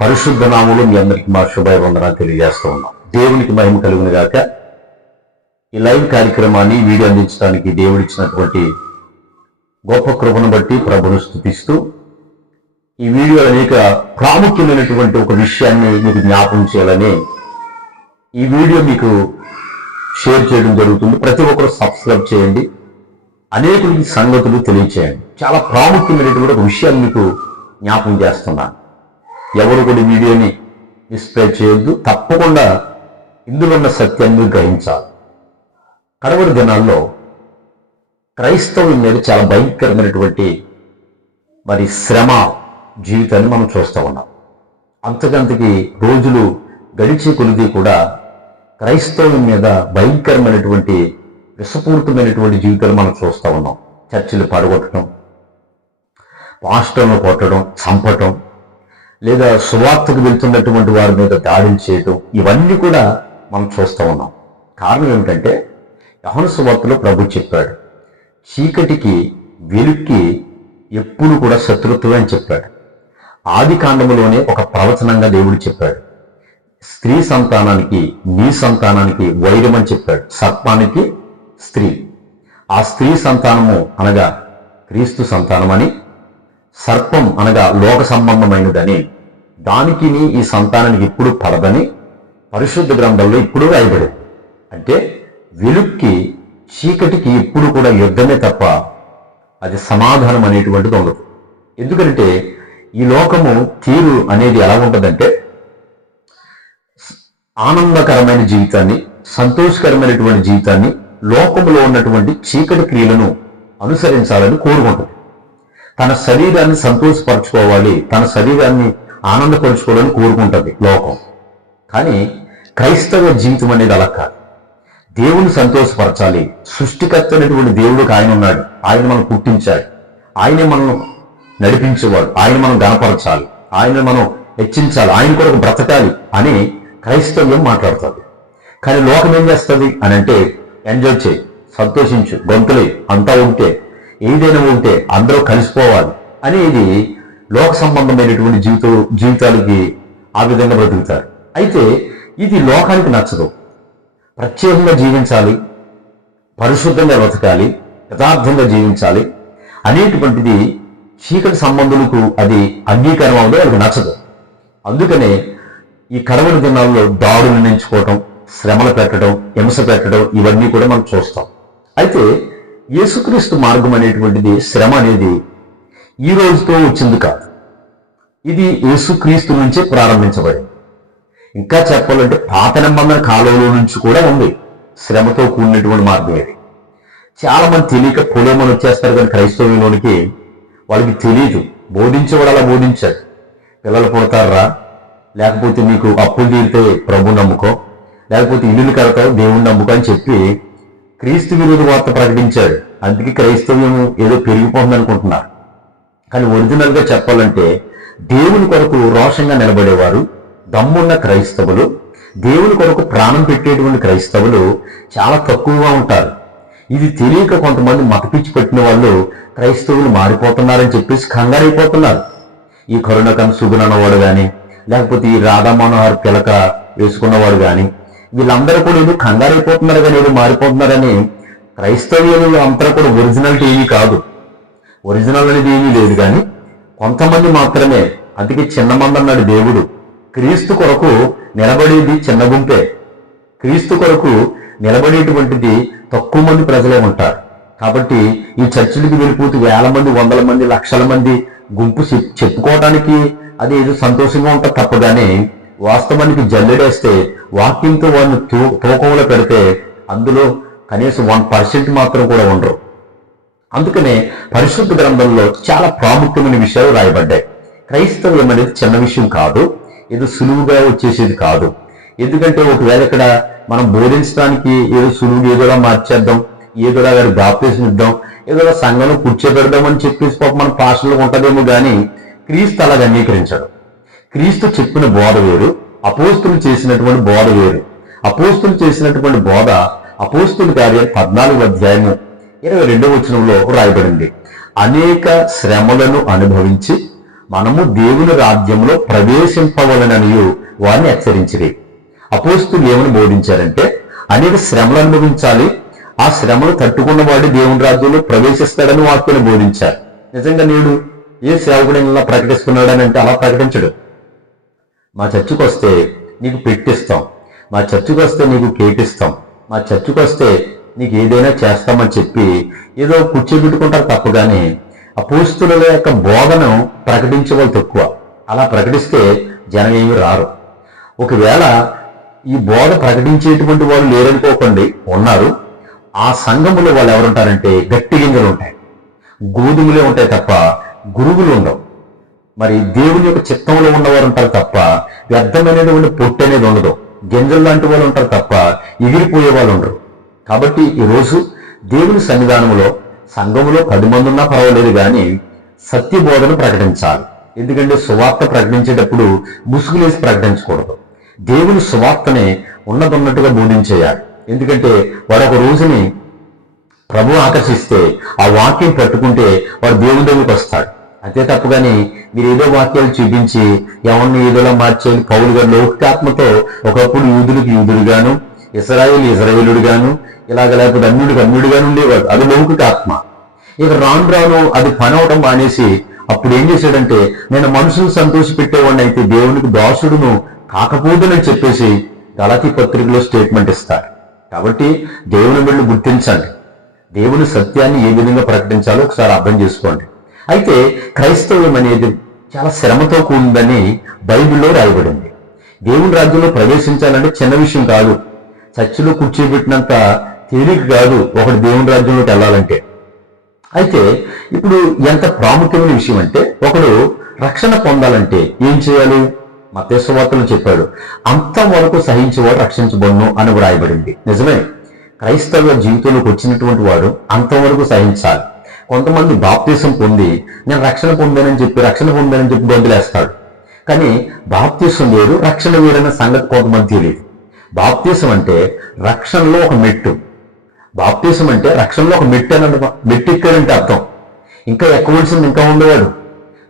పరిశుద్ధ నామములు మీ అందరికీ మా శుభాయ తెలియజేస్తూ ఉన్నాం. దేవునికి మహిమ కలుగును గాక. ఈ లైవ్ కార్యక్రమాన్ని వీడియో అందించడానికి దేవుడిచ్చినటువంటి గొప్ప కృపను బట్టి ప్రభును స్థుతిస్తూ ఈ వీడియో అనేక ప్రాముఖ్యమైనటువంటి ఒక విషయాన్ని మీకు జ్ఞాపకం చేయాలని ఈ వీడియో మీకు షేర్ చేయడం జరుగుతుంది. ప్రతి ఒక్కరు సబ్స్క్రైబ్ చేయండి. అనేకులకి సంగతులు తెలియచేయండి. చాలా ప్రాముఖ్యమైనటువంటి ఒక విషయాన్ని మీకు జ్ఞాపకం చేస్తున్నాను. ఎవరు కూడా వీడియోని డిస్ప్లే చేయొద్దు. తప్పకుండా ఇందులో ఉన్న సత్యాన్ని గ్రహించాలి. కడవరి దినాల్లో క్రైస్తవుల మీద చాలా భయంకరమైనటువంటి మరి శ్రమ జీవితాన్ని మనం చూస్తూ ఉన్నాం. అంతకంతకి రోజులు గడిచే కొలిది కూడా క్రైస్తవుల మీద భయంకరమైనటువంటి విషపూరితమైనటువంటి జీవితాలు మనం చూస్తూ ఉన్నాం. చర్చిలు పడగొట్టడం పాస్టర్ను కొట్టడం చంపటం లేదా సువార్తకు వెళ్తున్నటువంటి వారి మీద దాడులు చేయటం ఇవన్నీ కూడా మనం చూస్తూ ఉన్నాం. కారణం ఏమిటంటే యహన సువార్తలో ప్రభు చెప్పాడు చీకటికి వెలుక్కి ఎప్పుడు కూడా శత్రుత్వం అని చెప్పాడు. ఆది కాండములోనే ఒక ప్రవచనంగా దేవుడు చెప్పాడు స్త్రీ సంతానానికి నీ సంతానానికి వైరం అని చెప్పాడు. సర్పానికి స్త్రీ. ఆ స్త్రీ సంతానము అనగా క్రీస్తు సంతానమని సర్పం అనగా లోక సంబంధమైనదని దానికి ఈ సంతానానికి ఇప్పుడు పడదని పరిశుద్ధ గ్రంథంలో ఇప్పుడు రాయబడింది. అంటే వెలుక్కి చీకటికి ఇప్పుడు కూడా యుద్ధమే తప్ప అది సమాధానం అనేటువంటిది ఉండదు. ఎందుకంటే ఈ లోకము తీరు అనేది ఎలా ఉంటుందంటే ఆనందకరమైన జీవితాన్ని సంతోషకరమైనటువంటి జీవితాన్ని లోకంలో ఉన్నటువంటి చీకటి క్రియలను అనుసరించాలని కోరుకుంటుంది. తన శరీరాన్ని సంతోషపరచుకోవాలి తన శరీరాన్ని ఆనందపరుచుకోవాలని కోరుకుంటుంది లోకం. కానీ క్రైస్తవ జీవితం అనేది అలా కాదు. దేవుని సంతోషపరచాలి. సృష్టికర్త అనేటువంటి దేవుడికి ఆయన ఉన్నాడు. ఆయన మనం పుట్టించాడు. ఆయనే మనం నడిపించేవాడు. ఆయన మనం గనపరచాలి ఆయన మనం హెచ్చించాలి. ఆయన కొరకు బ్రతకాలి అని క్రైస్తవ్యం మాట్లాడుతుంది. కానీ లోకం ఏం చేస్తుంది అని అంటే ఎంజాయ్ చేయి సంతోషించు గొంతులే అంతా ఉంటే ఏదైనా ఉంటే అందరూ కలిసిపోవాలి. అనేది లోక సంబంధమైనటువంటి జీవిత జీవితాలకి ఆ విధంగా బ్రతుకుతారు. అయితే ఇది లోకానికి నచ్చదు. ప్రత్యేకంగా జీవించాలి. పరిశుద్ధంగా బ్రతకాలి. యథార్థంగా జీవించాలి. అనేటువంటిది చీకటి సంబంధులకు అది అంగీకారం అవుదో వాళ్ళకి నచ్చదు. అందుకనే ఈ కడవడి దినాల్లో దాడులు నించుకోవటం శ్రమలు పెట్టడం హింస పెట్టడం ఇవన్నీ కూడా మనం చూస్తాం. అయితే యేసుక్రీస్తు మార్గం అనేటువంటిది శ్రమ అనేది ఈ రోజుతో వచ్చింది కాదు. ఇది యేసుక్రీస్తు నుంచే ప్రారంభించబడింది. ఇంకా చెప్పాలంటే పాత నిబంధన కాలంలో నుంచి కూడా ఉంది శ్రమతో కూడినటువంటి మార్గం ఇది. చాలా మంది తెలియక పొలేమని వచ్చేస్తారు కానీ క్రైస్తవంలోనికి వాళ్ళకి తెలియదు బోధించేవాడు అలా బోధించాడు. పిల్లలు పుడతారా? లేకపోతే నీకు అప్పులు తీరితే ప్రభు నమ్ముకో. లేకపోతే ఇల్లులు కడతావు దేవుని నమ్ముకో అని చెప్పి క్రీస్తు విరోధ వార్త ప్రకటించాడు. అందుకే క్రైస్తవ్యం ఏదో పెరిగిపోతుంది అనుకుంటున్నారు కానీ ఒరిజినల్గా చెప్పాలంటే దేవుని కొరకు రోషంగా నిలబడేవారు దమ్మున్న క్రైస్తవులు దేవుని కొరకు ప్రాణం పెట్టేటువంటి క్రైస్తవులు చాలా తక్కువగా ఉంటారు. ఇది తెలియక కొంతమంది మతపిచ్చి పెట్టిన వాళ్ళు క్రైస్తవులు మారిపోతున్నారని చెప్పేసి కంగారైపోతున్నారు. ఈ కరుణకం సుగుణన్నవాడు కానీ లేకపోతే ఈ రాధా మనోహర్ పిలక వేసుకున్నవాడు కానీ వీళ్ళందరూ కూడా ఏదో కంగారైపోతున్నారు కానీ ఏదో మారిపోతున్నారని క్రైస్తవ్యులు అంతా కూడా ఒరిజినాలిటీ ఏమీ కాదు. ఒరిజినల్ అనేది ఏమీ లేదు కానీ కొంతమంది మాత్రమే అందుకే చిన్న మంది అన్నాడు దేవుడు. క్రీస్తు కొరకు నిలబడేది చిన్న గుంపే. క్రీస్తు కొరకు నిలబడేటువంటిది తక్కువ మంది ప్రజలే ఉంటారు. కాబట్టి ఈ చర్చిలకు వెళ్ళిపోతూ వేల మంది వందల మంది లక్షల మంది గుంపు చెప్- చెప్పుకోవడానికి అది ఏదో సంతోషంగా ఉంటుంది తప్పగానే వాస్తవానికి జల్లెడేస్తే వాక్యంతో వారిని తూ తూకంలో పెడితే అందులో కనీసం వన్ పర్సెంట్ మాత్రం కూడా ఉండరు. అందుకనే పరిశుద్ధ గ్రంథంలో చాలా ప్రాముఖ్యమైన విషయాలు రాయబడ్డాయి. క్రైస్తవ్యం అనేది చిన్న విషయం కాదు ఏదో సులువుగా వచ్చేసేది కాదు. ఎందుకంటే ఒకవేళ ఇక్కడ మనం బోధించడానికి ఏదో సులువుగా ఏదోలా మార్చేద్దాం ఏదోలా గారి బాప్తీసం ఇద్దాం ఏదోలా సంఘంలో కూర్చోబెడదాం అని చెప్పేసి పాప మన పాషలో ఉంటదేమో కానీ క్రీస్తు అలాగ అంగీకరించాడు. క్రీస్తు చెప్పిన బోధ వేరు అపోస్తులు చేసినటువంటి బోధ వేరు. అపోస్తులు చేసినటువంటి బోధ అపోస్తుల కార్యం పద్నాలుగు అధ్యాయము ఇరవై రెండవ వచనంలో రాయబడింది. అనేక శ్రమలను అనుభవించి మనము దేవుని రాజ్యంలో ప్రవేశింపవలననియు వారిని హెచ్చరించిరి. అపోస్తులు ఏమని బోధించారంటే అనేక శ్రమలు అనుభవించాలి. ఆ శ్రమలు తట్టుకున్న వాడు దేవుని రాజ్యంలో ప్రవేశిస్తాడని వాక్యను బోధించారు. నిజంగా నేడు ఏ సేవకుడు ఇలా ప్రకటిస్తున్నాడని అంటే అలా ప్రకటించడు. మా చర్చకు వస్తే నీకు పెట్టిస్తాం. మా చర్చకు వస్తే నీకు కేటిస్తాం. మా చర్చకు వస్తే నీకు ఏదైనా చేస్తామని చెప్పి ఏదో కూర్చోబెట్టుకుంటారు తప్ప కానీ అపోస్తుల యొక్క బోధను ప్రకటించవాలి తక్కువ. అలా ప్రకటిస్తే జనం ఏమి రారు. ఒకవేళ ఈ బోధ ప్రకటించేటువంటి వాళ్ళు లేరనుకోకండి ఉన్నారు. ఆ సంఘములో వాళ్ళు ఎవరుంటారంటే గట్టి గింజలు ఉంటాయి. గోధుమలే ఉంటాయి తప్ప గురువులు ఉండవు. మరి దేవుని యొక్క చిత్తంలో ఉన్నవారు ఉంటారు తప్ప వ్యర్థమైనటువంటి పొట్టు అనేది ఉండదు. గింజలు లాంటి వాళ్ళు ఉంటారు తప్ప ఎగిరిపోయే వాళ్ళు ఉండరు. కాబట్టి ఈరోజు దేవుని సన్నిధానంలో సంఘములో పది మంది ఉన్నా పర్వాలేదు కానీ సత్యబోధన ప్రకటించాలి. ఎందుకంటే సువార్త ప్రకటించేటప్పుడు ముసుగులేసి ప్రకటించకూడదు. దేవుని సువార్తనే ఉన్నదన్నట్టుగా బోధించేయాలి. ఎందుకంటే వాడు ఒక రోజుని ప్రభు ఆకర్షిస్తే ఆ వాక్యం పట్టుకుంటే వాడు దేవుని దగ్గరికి వస్తాడు. అంతే తప్పు కానీ మీరు ఏదో వాక్యాలు చూపించి ఎవరిని ఏదోలా మార్చేది పౌలు గారు లౌకికాత్మతో ఒకప్పుడు యూదులకు యూదులుగాను ఇస్రాయిల్ ఇజ్రాయిలుడుగాను ఇలాగ లేకపోతే అన్యుడికి అన్యుడిగాను ఉండేవాడు అది లౌకిక ఆత్మ. ఇక రాను రాను అది పని అవడం మానేసి అప్పుడు ఏం చేశాడంటే నేను మనుషులు సంతోష పెట్టేవాడిని అయితే దేవునికి దాసుడును కాకపోదునని చెప్పేసి గలతి పత్రికలో స్టేట్మెంట్ ఇస్తారు. కాబట్టి దేవుని వెళ్ళి గుర్తించండి. దేవుని సత్యాన్ని ఏ విధంగా ప్రకటించాలో ఒకసారి అర్థం చేసుకోండి. అయితే క్రైస్తవ్యం అనేది చాలా శ్రమతో కూడిందని బైబిల్లో రాయబడింది. దేవుని రాజ్యంలో ప్రవేశించాలంటే చిన్న విషయం కాదు. చర్చిలో కూర్చోబెట్టినంత తేలిక కాదు ఒకటి దేవుని రాజ్యంలోకి వెళ్ళాలంటే. అయితే ఇప్పుడు ఎంత ప్రాముఖ్యమైన విషయం అంటే ఒకడు రక్షణ పొందాలంటే ఏం చేయాలి? మతేశ్వార్తలు చెప్పాడు అంత వరకు సహించేవాడు రక్షించబడును అని వ్రాయబడింది నిజమే. క్రైస్తవ జీవితంలోకి వచ్చినటువంటి వాడు అంతవరకు సహించాలి. కొంతమంది బాప్తీసం పొంది నేను రక్షణ పొందానని చెప్పి రక్షణ పొందానని చెప్పి వదిలేస్తాడు కానీ బాప్తీసం వేరు రక్షణ వేరన్న సంగతి కొంతమంది తెలియదు. బాప్తీసం అంటే రక్షణలో ఒక మెట్టు. బాప్తీసం అంటే రక్షణలో ఒక మెట్టు అని మెట్టు ఎక్కాడంటే అర్థం. ఇంకా ఎక్కవలసింది ఇంకా ఉండేవాడు.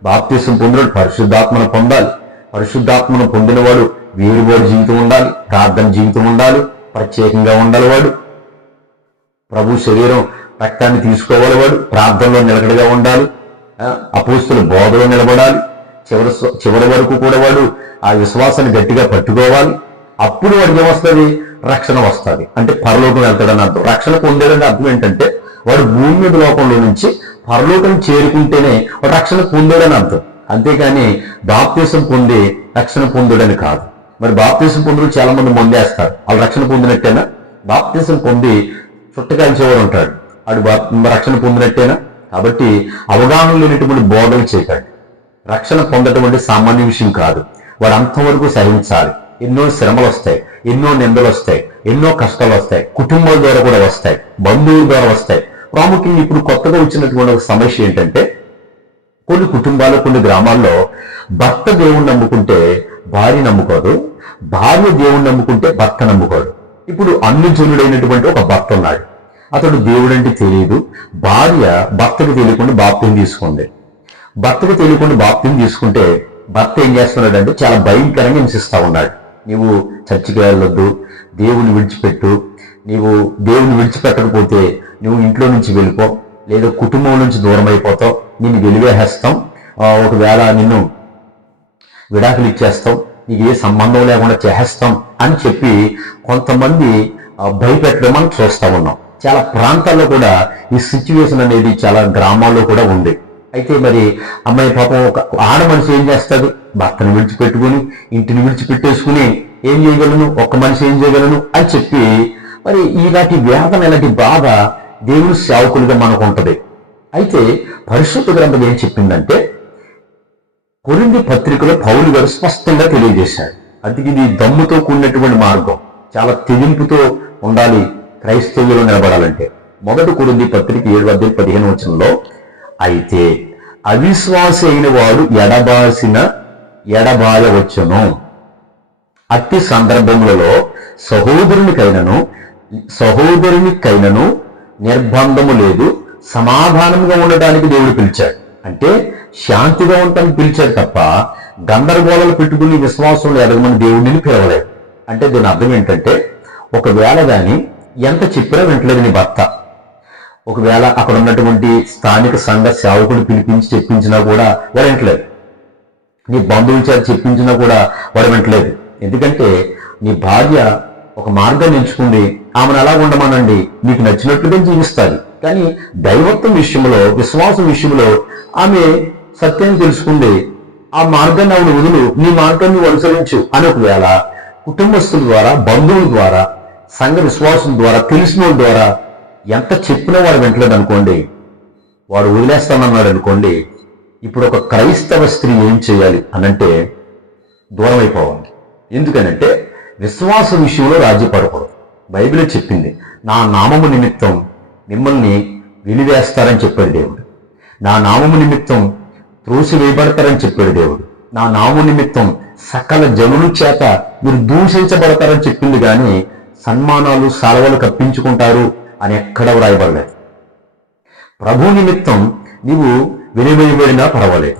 బాప్తీసం పొందినవాడు పరిశుద్ధాత్మను పొందాలి. పరిశుద్ధాత్మను పొందినవాడు వీరువాడి జీవితం ఉండాలి. ప్రార్థన జీవితం ఉండాలి. ప్రత్యేకంగా ఉండాలి వాడు. ప్రభు శరీరం రక్తాన్ని తీసుకోవాలి వాడు. ప్రార్థనలో నిలకడగా ఉండాలి. ఆ, అపోస్తుల బోధలో నిలబడాలి. చివరి చివరి వరకు కూడా వాడు ఆ విశ్వాసాన్ని గట్టిగా పట్టుకోవాలి. అప్పుడు వాడికి ఏమొస్తుంది? రక్షణ వస్తుంది. అంటే పరలోకం వెళ్తాడని అర్థం. రక్షణ పొందేదని అర్థం ఏంటంటే వాడు భూమి మీద లోకంలో నుంచి పరలోకం చేరుకుంటేనే వాడు రక్షణ పొందాడని అర్థం. అంతేకాని బాప్తీసం పొంది రక్షణ పొందుడని కాదు. మరి బాప్తీసం పొందుడు చాలా మంది మొందేస్తారు వాళ్ళు రక్షణ పొందినట్టేనా? బాప్తీసం పొంది చుట్టకాల్చేవాడు ఉంటాడు. వాడు రక్షణ పొందినట్టేనా? కాబట్టి అవగాహన లేనటువంటి బోధలు చేయకండి. రక్షణ పొందటం అంటే సామాన్య విషయం కాదు. వాడు అంతవరకు సహించాలి. ఎన్నో శ్రమలు వస్తాయి ఎన్నో నిందలు వస్తాయి ఎన్నో కష్టాలు వస్తాయి కుటుంబాల ద్వారా కూడా వస్తాయి బంధువుల ద్వారా వస్తాయి. ప్రాముఖ్యంగా ఇప్పుడు కొత్తగా వచ్చినటువంటి ఒక సమస్య ఏంటంటే కొన్ని కుటుంబాలు కొన్ని గ్రామాల్లో భర్త దేవుణ్ణి నమ్ముకుంటే భార్య నమ్ముకోదు భార్య దేవుణ్ణి నమ్ముకుంటే భర్త నమ్ముకోడు ఇప్పుడు అన్ని జనుడైనటువంటి ఒక భర్త ఉన్నాడు. అతడు దేవుడు అంటే తెలియదు భార్య భర్తకు తెలియకుండా బాప్తిని తీసుకుంది. భర్తకు తెలియకుండా బాప్తిని తీసుకుంటే భర్త ఏం చేస్తున్నాడంటే చాలా భయంకరంగా హింసిస్తూ ఉన్నాడు. నీవు చర్చికి వెళ్ళొద్దు దేవుని విడిచిపెట్టు. నీవు దేవుని విడిచిపెట్టకపోతే నువ్వు ఇంట్లో నుంచి వెళ్ళిపో లేదా కుటుంబం నుంచి దూరం అయిపోతావు నిన్ను వెలివేసేస్తాం. ఒకవేళ నిన్ను విడాకులు ఇచ్చేస్తాం. నీకు ఏ సంబంధం లేకుండా చేసేస్తాం అని చెప్పి కొంతమంది భయపెట్టడం మనం చూస్తా ఉన్నాం. చాలా ప్రాంతాల్లో కూడా ఈ సిచ్యువేషన్ అనేది చాలా గ్రామాల్లో కూడా ఉంది. అయితే మరి అమ్మాయి పాపం ఒక ఆడ మనిషి ఏం చేస్తాడు? భర్తను విడిచిపెట్టుకుని ఇంటిని విడిచిపెట్టేసుకుని ఏం చేయగలను? ఒక్క మనిషి ఏం చేయగలను? అని చెప్పి మరి ఇలాంటి వేదన ఇలాంటి బాధ దేవుని సేవకులుగా మనకు ఉంటుంది. అయితే పరిశుద్ధ గ్రంథం ఏం చెప్పిందంటే కొరింది పత్రికలో పౌరులు గారు స్పష్టంగా తెలియజేశాడు అందుకే ఇది దమ్ముతో కూడినటువంటి మార్గం. చాలా తెగింపుతో ఉండాలి క్రైస్తవులు నిలబడాలంటే. మొదటి కొరింది పత్రిక ఏడు వద్ద పదిహేను వచనంలో అయితే అవిశ్వాస అయిన వాడు ఎడబాసిన ఎడబాయవచ్చును. అట్టి సందర్భములలో సహోదరునికైనను సహోదరునికైనను నిర్బంధము లేదు. సమాధానంగా ఉండటానికి దేవుడు పిలిచాడు. అంటే శాంతిగా ఉంటాను పిలిచాడు తప్ప గందరగోళాలు పెట్టుకుని విశ్వాసంలో ఎదగమని దేవుడిని పిలవలేదు. అంటే దీని అర్థం ఏంటంటే ఒకవేళ దాని ఎంత చెప్పినా వింటలేదు నీ భర్త. ఒకవేళ అక్కడ ఉన్నటువంటి స్థానిక సంఘ సేవకుడు పిలిపించి చెప్పించినా కూడా వాడు వింటలేదు నీ బంధువుల చేత చెప్పించినా కూడా వాడు వింటలేదు ఎందుకంటే నీ భార్య ఒక మార్గాన్ని ఎంచుకుంది. ఆమెను అలా ఉండమనండి. మీకు నచ్చినట్లుగా జీవిస్తారు కానీ దైవత్వం విషయంలో విశ్వాసం విషయంలో ఆమె సత్యాన్ని తెలుసుకుంది. ఆ మార్గాన్ని ఆవిడ వదులు. నీ మార్గాన్ని అనుసరించు అని ఒకవేళ కుటుంబస్తుల ద్వారా బంధువుల ద్వారా సంఘ విశ్వాసం ద్వారా తెలిసిన ద్వారా ఎంత చెప్పినా వాడు వింటలేదు అనుకోండి వాడు వదిలేస్తానన్నాడు అనుకోండి ఇప్పుడు ఒక క్రైస్తవ స్త్రీ ఏం చేయాలి అనంటే దూరం అయిపోవాలి ఎందుకనంటే విశ్వాస విషయంలో రాజ్యపడకూడదు బైబిలే చెప్పింది నా నామము నిమిత్తం మిమ్మల్ని వెలివేస్తారని చెప్పాడు దేవుడు. నా నామము నిమిత్తం త్రోసివేయబడతారని చెప్పాడు దేవుడు. నా నామము నిమిత్తం సకల జనుల చేత మీరు దూషించబడతారని చెప్పింది కానీ సన్మానాలు సాలవలు కప్పించుకుంటారు అని ఎక్కడ వ్రాయబడలేదు. ప్రభు నిమిత్తం నీవు వెలివేయబడినా పర్వాలేదు.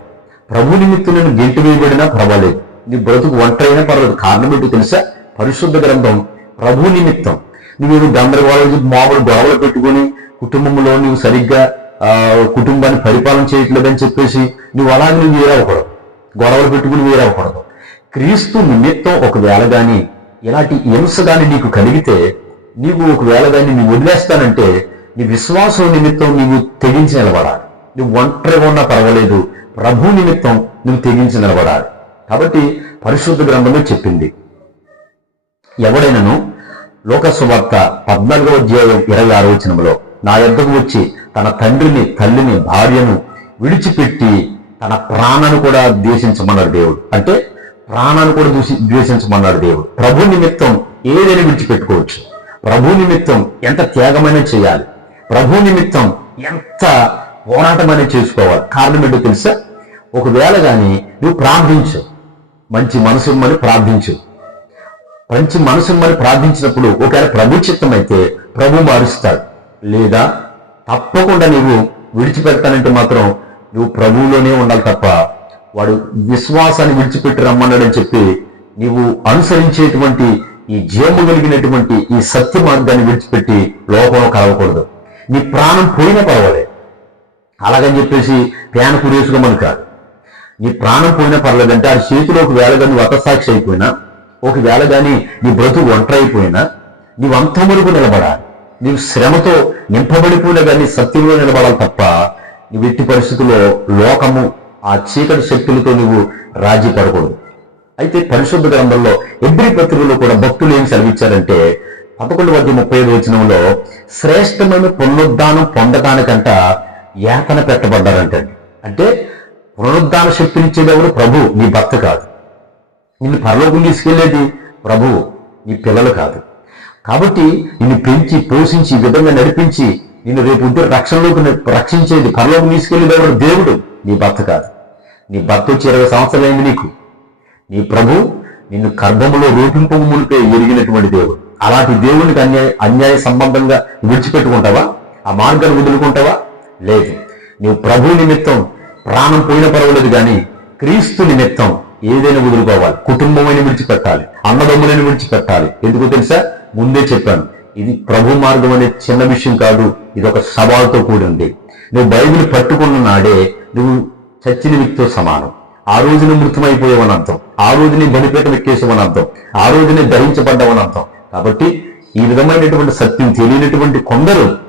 ప్రభు నిమిత్తం నేను గెంటు వేయబడినా పర్వాలేదు. నీ బ్రతుకు ఒంటరైనా పర్వాలేదు. కారణం ఏంటో తెలుసా? పరిశుద్ధ గ్రంథం. ప్రభు నిమిత్తం. నువ్వు గందరగోళం మామూలు గొడవలు పెట్టుకొని కుటుంబంలో నువ్వు సరిగ్గా కుటుంబాన్ని పరిపాలన చేయట్లేదని చెప్పేసి నువ్వు అలాగే నువ్వు వేరవ్వకూడదు. గొడవలు పెట్టుకుని వేరవ్వకూడదు. క్రీస్తు నిమిత్తం ఒకవేళ కానీ ఇలాంటి హింస కానీ నీకు కలిగితే నీవు ఒకవేళ దాన్ని నువ్వు వదిలేస్తానంటే నీ విశ్వాసం నిమిత్తం నీవు తెగించి నిలబడాలి. నువ్వు ఒంటరిగా ఉన్నా పర్వాలేదు. ప్రభు నిమిత్తం నువ్వు తెగించి నిలబడాలి. కాబట్టి పరిశుద్ధ గ్రంథమే చెప్పింది. ఎవడైనను? లోకసువార్త పద్నాలుగో అధ్యాయం ఇరవై ఆరో వచనంలో నా యొద్దకు వచ్చి తన తండ్రిని తల్లిని భార్యను విడిచిపెట్టి తన ప్రాణాన్ని కూడా ద్వేషించమన్నాడు దేవుడు. అంటే ప్రాణాన్ని కూడా దూషి ద్వేషించమన్నాడు దేవుడు. ప్రభు నిమిత్తం ఏదైనా విడిచిపెట్టుకోవచ్చు. ప్రభు నిమిత్తం ఎంత త్యాగమైనా చేయాలి. ప్రభు నిమిత్తం ఎంత పోరాటం అనేది చేసుకోవాలి. కారణం ఏంటో తెలుసా? ఒకవేళ కానీ నువ్వు ప్రార్థించు. మంచి మనసు ఇమ్మని ప్రార్థించు. మంచి మనసు ఇమ్మని ప్రార్థించినప్పుడు ఒకవేళ ప్రభు చిత్తమైతే అయితే ప్రభు మారుస్తాడు. లేదా తప్పకుండా నీవు విడిచిపెడతానంటే మాత్రం నువ్వు ప్రభువులోనే ఉండాలి తప్ప వాడు విశ్వాసాన్ని విడిచిపెట్టి రమ్మన్నాడని చెప్పి నీవు అనుసరించేటువంటి ఈ జీవము కలిగినటువంటి ఈ సత్య మార్గాన్ని విడిచిపెట్టి లోకంలో కలవకూడదు. నీ ప్రాణం పోయినా పర్వాలేదు. అలాగని చెప్పేసి ప్యాన్ కురేసుకోమని కాదు నీ ప్రాణం పోయినా పర్లేదంటే ఆ చేతిలోకి వేళ కానీ వతసాక్షి అయిపోయినా ఒకవేళ కానీ నీ బ్రతుకు ఒంటరైపోయినా అయిపోయినా నీవు అంతవరకు నిలబడాలి. నీవు శ్రమతో నింపబడిపోయినా కానీ సత్యంలో నిలబడాలి తప్ప నీవు ఎట్టి పరిస్థితుల్లో లోకము ఆ చీకటి శక్తులతో నువ్వు రాజీ పడకూడదు. అయితే పరిశుద్ధ గ్రంథంలో ఎబ్రి పత్రికలో కూడా భక్తులు ఏం సెలవిచ్చారంటే పదకొండు వద్ద ముప్పై ఐదు వచనంలో శ్రేష్టమైన పునరుద్ధానం పొందటానికంట యాతన పెట్టబడ్డారంటండి అంటే పునరుద్ధాన శక్తినిచ్చేది ఎవరు? ప్రభు నీ భర్త కాదు. నిన్ను పరలోకం తీసుకెళ్ళేది ప్రభు నీ పిల్లలు కాదు. కాబట్టి నిన్ను పెంచి పోషించి ఈ విధంగా నడిపించి నిన్ను రేపు ఉంటే రక్షణలోకి రక్షించేది పరలోకం తీసుకెళ్ళేది ఎవరు? దేవుడు నీ భర్త కాదు. నీ భర్త వచ్చి ఇరవై సంవత్సరాలైంది నీకు. నీ ప్రభు నిన్ను గర్భములో రూపింపు మునిపే ఎరిగినటువంటి దేవుడు. అలాంటి దేవునికి అన్యాయ అన్యాయ సంబంధంగా విడిచిపెట్టుకుంటావా? ఆ మార్గాన్ని వదులుకుంటావా? లేదు. నువ్వు ప్రభు నిమిత్తం ప్రాణం పోయిన పర్వాలేదు కానీ క్రీస్తు నిమిత్తం ఏదైనా వదులుకోవాలి. కుటుంబమైన విడిచిపెట్టాలి. అన్నదమ్ములని విడిచిపెట్టాలి. ఎందుకు తెలుసా? ముందే చెప్పాను. ఇది ప్రభు మార్గం అనే చిన్న విషయం కాదు. ఇది ఒక సవాల్తో కూడింది. నువ్వు బైబిల్ పట్టుకున్న నాడే నువ్వు చచ్చిన వ్యక్తితో సమానం. ఆ రోజున మృతమైపోయేవని అర్థం. ఆ రోజునే బలిపేట ఎక్కేసేవని అర్థం. ఆ రోజునే ధరించబడ్డావని అర్థం. కాబట్టి ఈ విధమైనటువంటి సత్యం తెలియనటువంటి కొందరు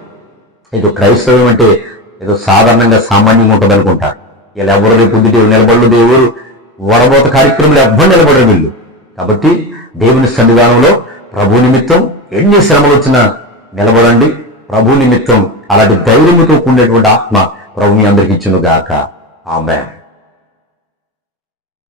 ఇది క్రైస్తవం అంటే ఏదో సాధారణంగా సామాన్యంగా ఉంటుంది అనుకుంటారు ఇలా ఎవరు రేపు పొద్దుటే దేవుడు వడబోత కార్యక్రమంలో ఎవ్వరు నిలబడరు వీళ్ళు. కాబట్టి దేవుని సన్నిధానంలో ప్రభు నిమిత్తం ఎన్ని శ్రమలు వచ్చినా నిలబడండి. ప్రభు నిమిత్తం అలాంటి ధైర్యంతో కూడినటువంటి ఆత్మ ప్రభుని అందరికి ఇచ్చును గాక. ఆమె